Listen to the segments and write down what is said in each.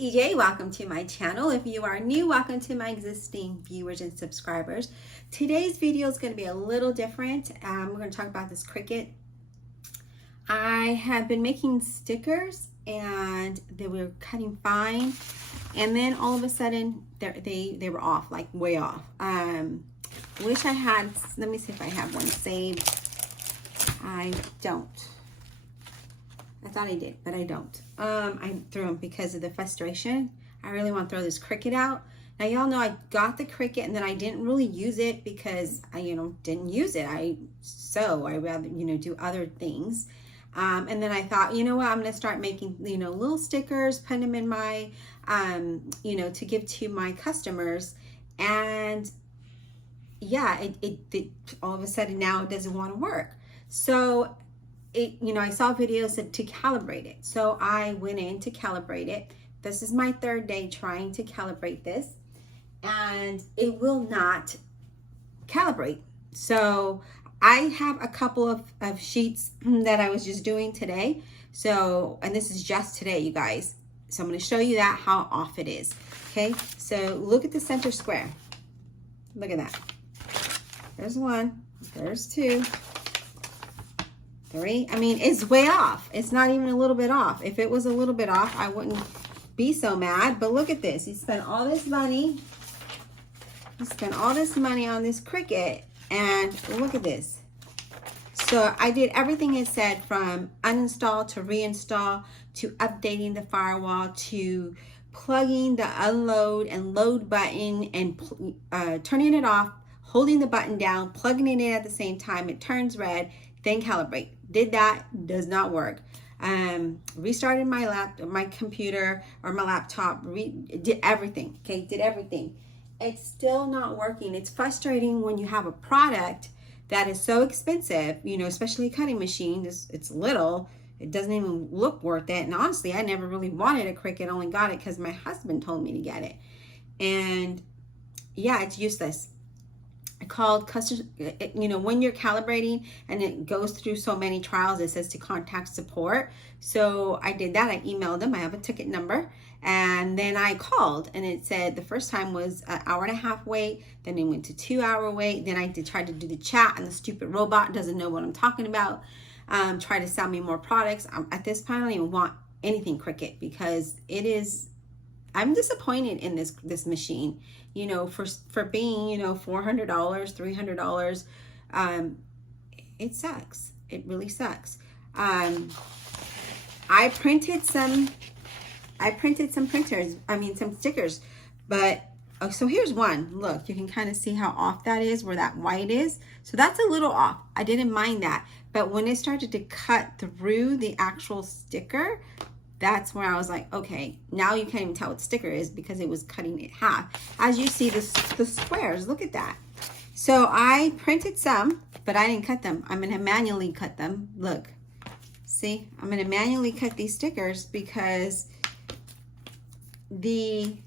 EJ. Welcome to my channel. If you are new, welcome to my existing viewers and subscribers. Today's video is going to be a little different. We're going to talk about this Cricut. I have been making stickers and they were cutting fine, and then all of a sudden they were off, like way off. Wish I had, let me see if I have one saved. I don't. I thought I did, but I don't. I threw them because of the frustration. I really want to throw this Cricut out. Now, y'all know I got the Cricut and then I didn't really use it because I, didn't use it. I rather, do other things. And then I thought, you know what, I'm going to start making, little stickers, put them in my, to give to my customers. And yeah, it all of a sudden now it doesn't want to work. So I saw videos to calibrate it. So I went in to calibrate it. This is my third day trying to calibrate this, and it will not calibrate. So I have a couple of sheets that I was just doing today. So, and this is just today, you guys. So I'm going to show you that, how off it is. Okay. So look at the center square. Look at that. There's one, there's two. 3. I mean, it's way off. It's not even a little bit off. If it was a little bit off, I wouldn't be so mad. But look at this. You spent all this money. You spent all this money on this Cricut, and look at this. So I did everything it said, from uninstall to reinstall to updating the firewall to plugging the unload and load button and turning it off, holding the button down, plugging it in at the same time. It turns red. Then calibrate. Did that, does not work. Restarted my computer or my laptop, did everything, okay, did everything. It's still not working. It's frustrating when you have a product that is so expensive, especially a cutting machine. It's little, it doesn't even look worth it. And honestly, I never really wanted a Cricut, only got it because my husband told me to get it. And yeah, it's useless. I called customer, when you're calibrating and it goes through so many trials, it says to contact support. So I did that. I emailed them. I have a ticket number. And then I called, and it said the first time was an 1.5 wait. Then it went to 2-hour wait. Then I tried to do the chat, and the stupid robot doesn't know what I'm talking about. Try to sell me more products. At this point, I don't even want anything Cricut, because I'm disappointed in this machine, for being, $400, $300. It sucks. It really sucks. I printed some some stickers, but so here's one. Look, you can kind of see how off that is, where that white is. So that's a little off. I didn't mind that. But when it started to cut through the actual sticker, that's where I was like, okay, now you can't even tell what the sticker is because it was cutting it half. As you see, the squares, look at that. So I printed some, but I didn't cut them. I'm gonna manually cut them. Look, see, I'm gonna manually cut these stickers because the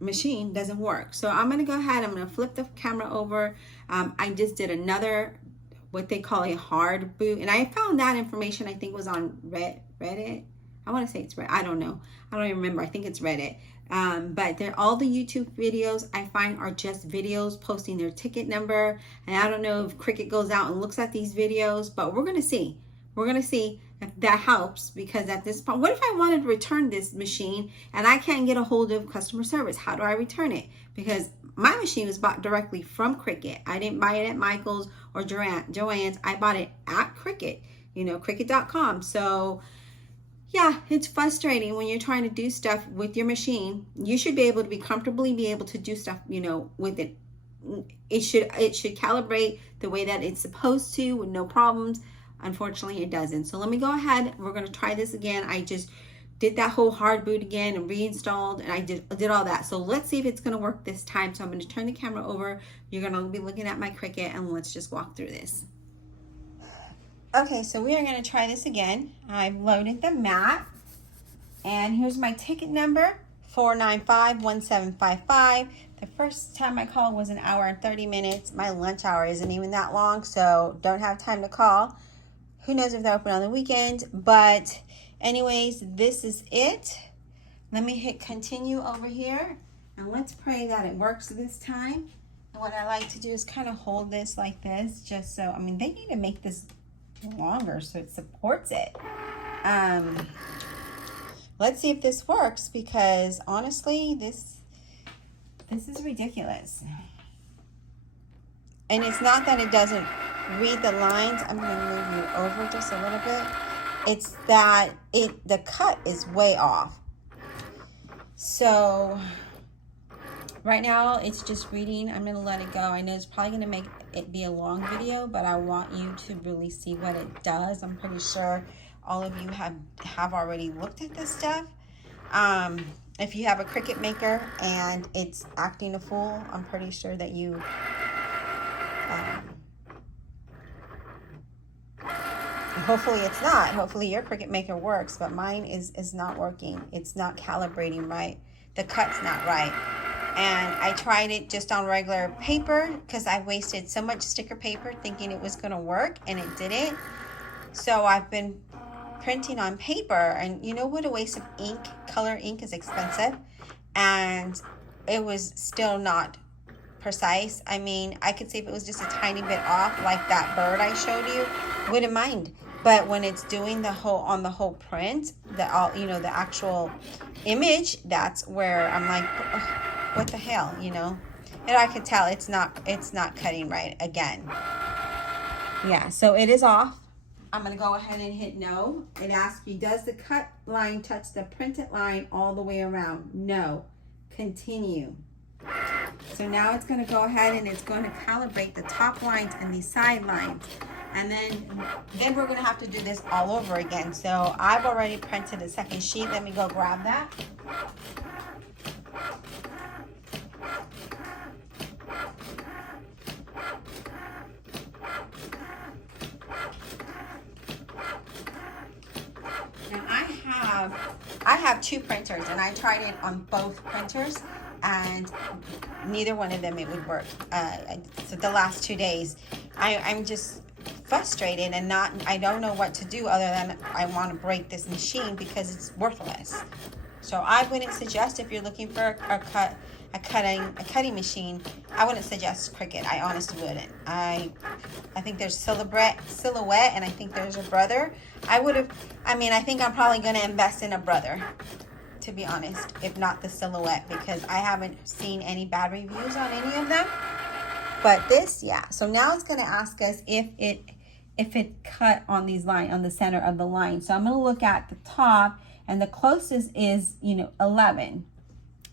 machine doesn't work. So I'm gonna go ahead, I'm gonna flip the camera over. I just did another, what they call a hard boot. And I found that information, I think was on Reddit. I want to say it's Reddit. I don't know. I don't even remember. I think it's Reddit. But all the YouTube videos I find are just videos posting their ticket number. And I don't know if Cricut goes out and looks at these videos, but we're going to see. We're going to see if that helps, because at this point, what if I wanted to return this machine and I can't get a hold of customer service? How do I return it? Because my machine was bought directly from Cricut. I didn't buy it at Michael's or Joann's. I bought it at Cricut, Cricut.com. So yeah, it's frustrating when you're trying to do stuff with your machine. You should be able to comfortably be able to do stuff, with it. It should calibrate the way that it's supposed to with no problems. Unfortunately, it doesn't. So let me go ahead. We're going to try this again. I just did that whole hard boot again and reinstalled, and I did all that. So let's see if it's going to work this time. So I'm going to turn the camera over. You're going to be looking at my Cricut, and let's just walk through this. Okay, so we are going to try this again. I've loaded the mat, and here's my ticket number, 4951755. The first time I called was 1 hour and 30 minutes. My lunch hour isn't even that long, so don't have time to call. Who knows if they're open on the weekend, but anyways, this is it. Let me hit continue over here, and let's pray that it works this time. And what I like to do is kind of hold this like this, just so, I mean, they need to make this longer so it supports it. Let's see if this works, because honestly, this is ridiculous. And it's not that it doesn't read the lines. I'm going to move you over just a little bit. It's that the cut is way off. So right now it's just reading. I'm going to let it go. I know it's probably going to make it be a long video, but I want you to really see what it does. I'm pretty sure all of you have already looked at this stuff. If you have a Cricut Maker and it's acting a fool, I'm pretty sure that you hopefully it's not. Hopefully your Cricut Maker works, but mine is not working. It's not calibrating right. The cut's not right. And I tried it just on regular paper because I wasted so much sticker paper thinking it was going to work, and it didn't. So I've been printing on paper, and you know what a waste of ink. Color ink is expensive, and it was still not precise. I mean, I could see if it was just a tiny bit off, like that bird I showed you, wouldn't mind. But when it's doing the whole print, the actual image, that's where I'm like, what the hell, you know? And I could tell it's not cutting right again. Yeah, so it is off. I'm going to go ahead and hit no. It asks you, does the cut line touch the printed line all the way around? No. Continue. So now it's going to go ahead and it's going to calibrate the top lines and the side lines. And then we're going to have to do this all over again. So I've already printed a second sheet. Let me go grab that. I have two printers, and I tried it on both printers, and neither one of them it would work. So the last 2 days, I'm just frustrated, and I don't know what to do other than I want to break this machine because it's worthless. So I wouldn't suggest, if you're looking for a cutting machine, I wouldn't suggest Cricut. I honestly wouldn't. I think there's Silhouette, and I think there's a Brother. I think I'm probably going to invest in a Brother, to be honest, if not the Silhouette, because I haven't seen any bad reviews on any of them. But this, yeah. So now it's going to ask us if it cut on these lines, on the center of the line. So I'm going to look at the top, and the closest is, 11.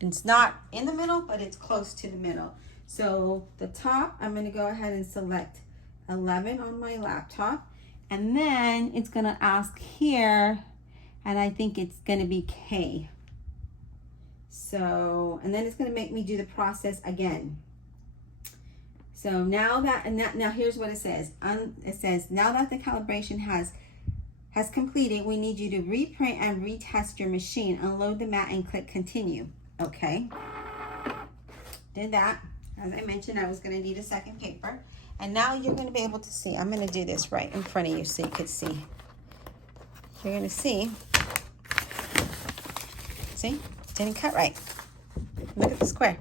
It's not in the middle, but it's close to the middle. So the top, I'm going to go ahead and select 11 on my laptop. And then it's going to ask here, and I think it's going to be K. So, and then it's going to make me do the process again. So now here's what it says. It says, now that the calibration has completed, we need you to reprint and retest your machine. Unload the mat and click continue. Okay. Did that. As I mentioned, I was going to need a second paper. And now you're going to be able to see. I'm going to do this right in front of you so you can see. You're going to see. See? Didn't cut right. Look at the square.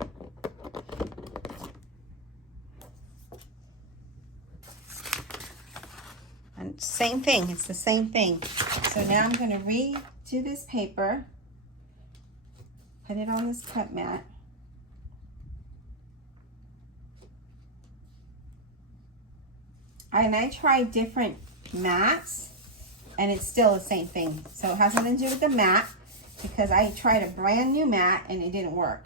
And same thing. It's the same thing. So now I'm going to redo this paper. Put it on this cut mat. And I tried different mats, and it's still the same thing. So it has nothing to do with the mat, because I tried a brand new mat and it didn't work.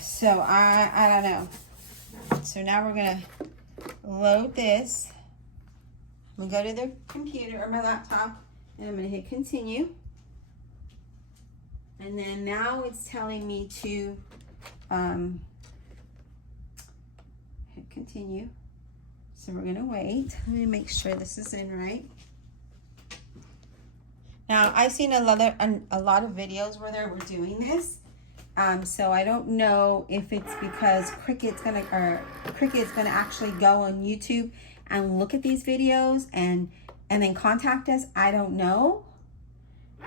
So I don't know. So now we're gonna load this. I'm gonna go to the computer or my laptop, and I'm gonna hit continue. And then now it's telling me to hit continue. So we're gonna wait. Let me make sure this is in right. Now I've seen a lot of videos where they were doing this. So I don't know if it's because Cricut's gonna actually go on YouTube and look at these videos and then contact us. I don't know.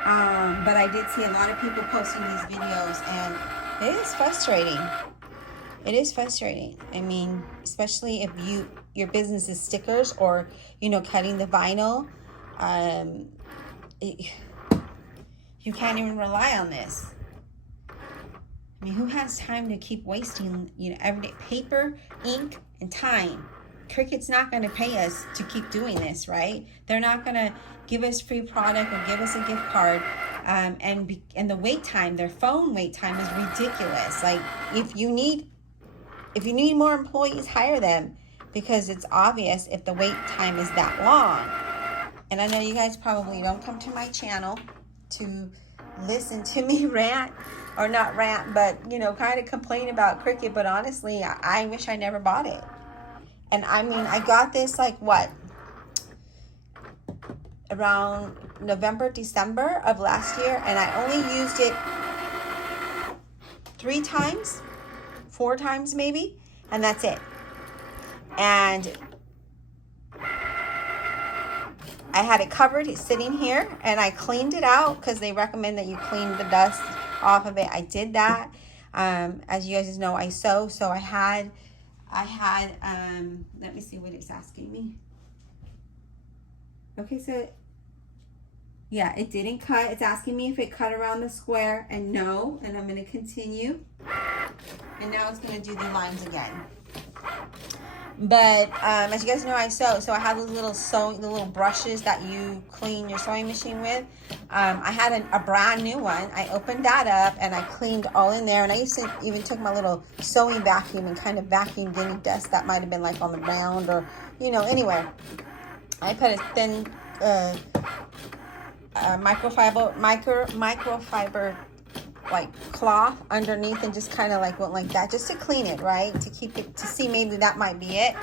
But I did see a lot of people posting these videos, and it is frustrating. It is frustrating. I mean, especially if your business is stickers or, you know, cutting the vinyl. You can't even rely on this. I mean, who has time to keep wasting, you know, everyday paper, ink, and time? Cricut's not going to pay us to keep doing this, right? They're not going to give us free product or give us a gift card. And the wait time, their phone wait time is ridiculous. Like, if you need more employees, hire them, because it's obvious if the wait time is that long. And I know you guys probably don't come to my channel to listen to me rant, or not rant, but, you know, kind of complain about Cricut. But honestly, I wish I never bought it. And I mean, I got this like what? Around November, December of last year, and I only used it 3 times, 4 times maybe, and that's it. And I had it covered, it's sitting here, and I cleaned it out because they recommend that you clean the dust off of it. I did that. As you guys know, I sew, so I had let me see what it's asking me. Okay, so yeah, it didn't cut. It's asking me if it cut around the square, and no, and I'm going to continue. And now it's going to do the lines again. But as you guys know, I sew, so I have those little the little brushes that you clean your sewing machine with. I had a brand new one. I opened that up and I cleaned all in there, and I used to even took my little sewing vacuum and kind of vacuumed any dust that might have been like on the ground or, you know, anywhere. I put a thin microfiber like cloth underneath, and just kind of like went like that, just to clean it, right, to keep it, to see maybe that might be it.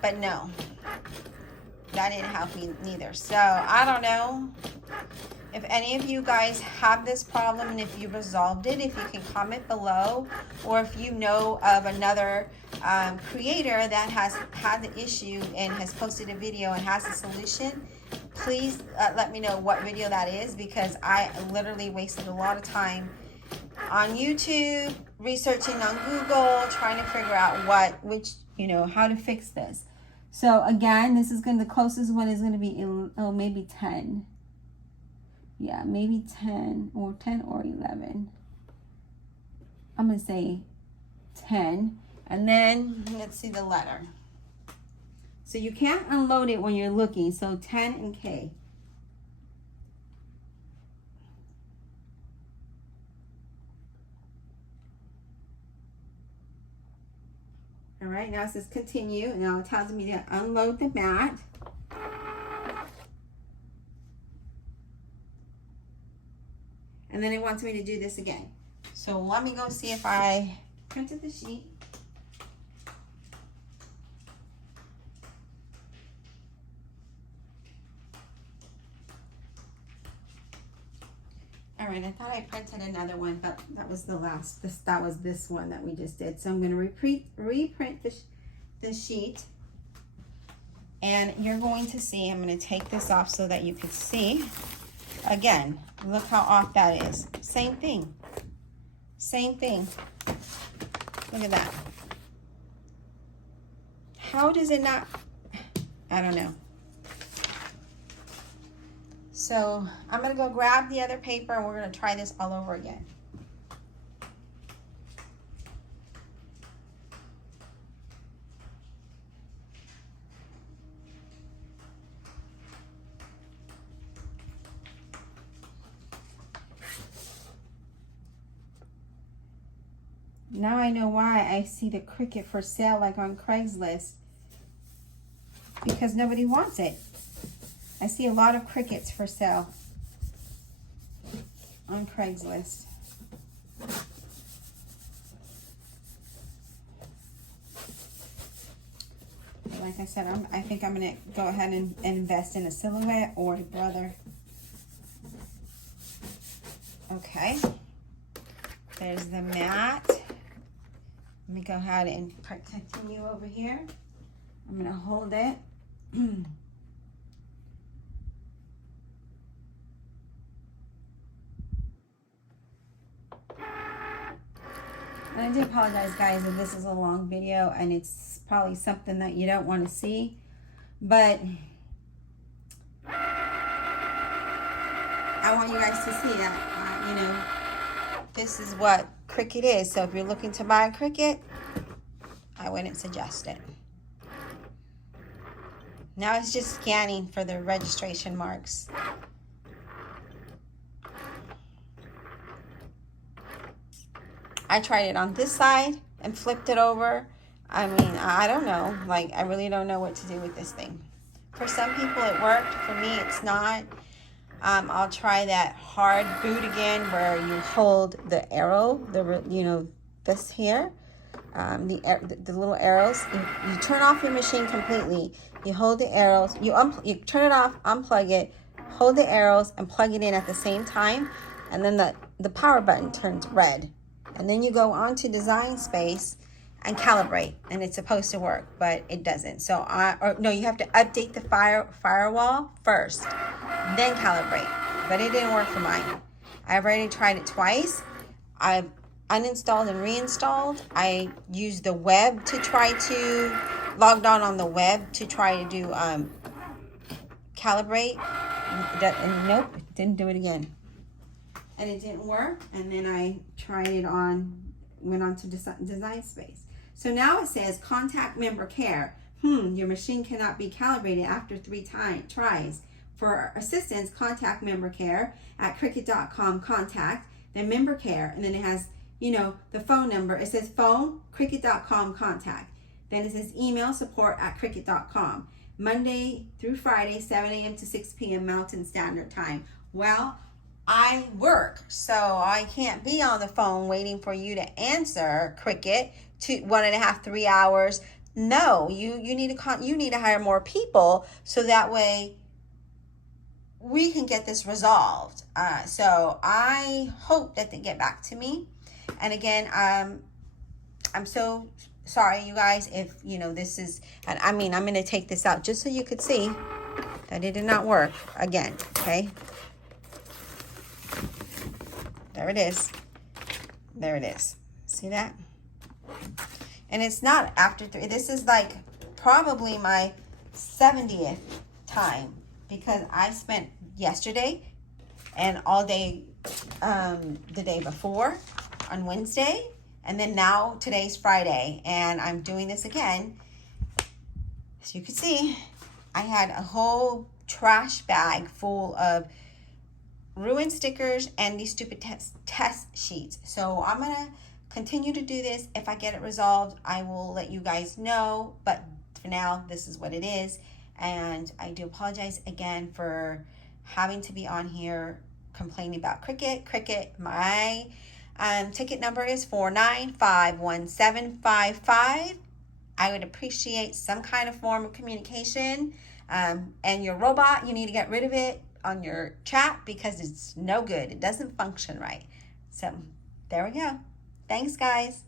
But no, that didn't help me neither. So I don't know if any of you guys have this problem, and if you resolved it, if you can comment below, or if you know of another creator that has had the issue and has posted a video and has a solution. Please let me know what video that is, because I literally wasted a lot of time on YouTube, researching on Google, trying to figure out how to fix this. So again, this is the closest one is going to be, maybe 10. Yeah, maybe 10 or 11. I'm going to say 10. And then let's see the letter. So you can't unload it when you're looking. So 10 and K. All right, now it says continue. Now it tells me to unload the mat. And then it wants me to do this again. So let me go see if I printed the sheet. All right, I thought I printed another one, but that was the last. That was this one that we just did. So I'm going to reprint the sheet, and you're going to see. I'm going to take this off so that you can see. Again, look how off that is. Same thing. Same thing. Look at that. How does it not? I don't know. So I'm going to go grab the other paper, and we're going to try this all over again. Now I know why I see the Cricut for sale like on Craigslist, because nobody wants it. I see a lot of Cricuts for sale on Craigslist. Like I said, I think I'm going to go ahead and invest in a silhouette or a brother. Okay. There's the mat. Let me go ahead and continue over here. I'm going to hold it. And I do apologize, guys, if this is a long video and it's probably something that you don't want to see. But I want you guys to see that, you know, this is what Cricut is. So if you're looking to buy a Cricut, I wouldn't suggest it. Now it's just scanning for the registration marks. I tried it on this side and flipped it over. I mean, I don't know. Like, I really don't know what to do with this thing. For some people it worked. For me, it's not. I'll try that hard boot again where you hold the arrow, you know, this here, the little arrows. You turn off your machine completely. You hold the arrows, you turn it off, unplug it, hold the arrows and plug it in at the same time. And then the power button turns red. And then you go on to Design Space and calibrate, and it's supposed to work, but it doesn't. So no, you have to update the firewall first, then calibrate. But it didn't work for mine. I've already tried it twice. I've uninstalled and reinstalled. I used the web to try to logged on the web to try to do calibrate. And nope, it didn't do it again. And it didn't work. And then I tried it went on to Design Space. So now it says contact member care. Your machine cannot be calibrated after 3 tries. For assistance, contact member care at Cricut.com contact, then member care, and then it has, you know, the phone number. It says phone, Cricut.com contact. Then it says email support at Cricut.com. Monday through Friday, 7 a.m. to 6 p.m. Mountain Standard Time. Well, I work, so I can't be on the phone waiting for you to answer, Cricut, 1.5, 3 hours. No, you need to hire more people so that way we can get this resolved. So I hope that they get back to me. And again, I'm so sorry, you guys, if, you know, this is, and I mean, I'm going to take this out just so you could see that it did not work again, okay? There it is. There it is. See that? And it's not after 3. This is like probably my 70th time because I spent yesterday and all day the day before on Wednesday. And then now today's Friday and I'm doing this again. As you can see, I had a whole trash bag full of ruined stickers and these stupid test sheets. So I'm going to continue to do this. If I get it resolved, I will let you guys know. But for now, this is what it is. And I do apologize again for having to be on here complaining about Cricut. My ticket number is 4951755. I would appreciate some kind of form of communication. And your robot, you need to get rid of it on your chat because it's no good. It doesn't function right. So there we go. Thanks, guys.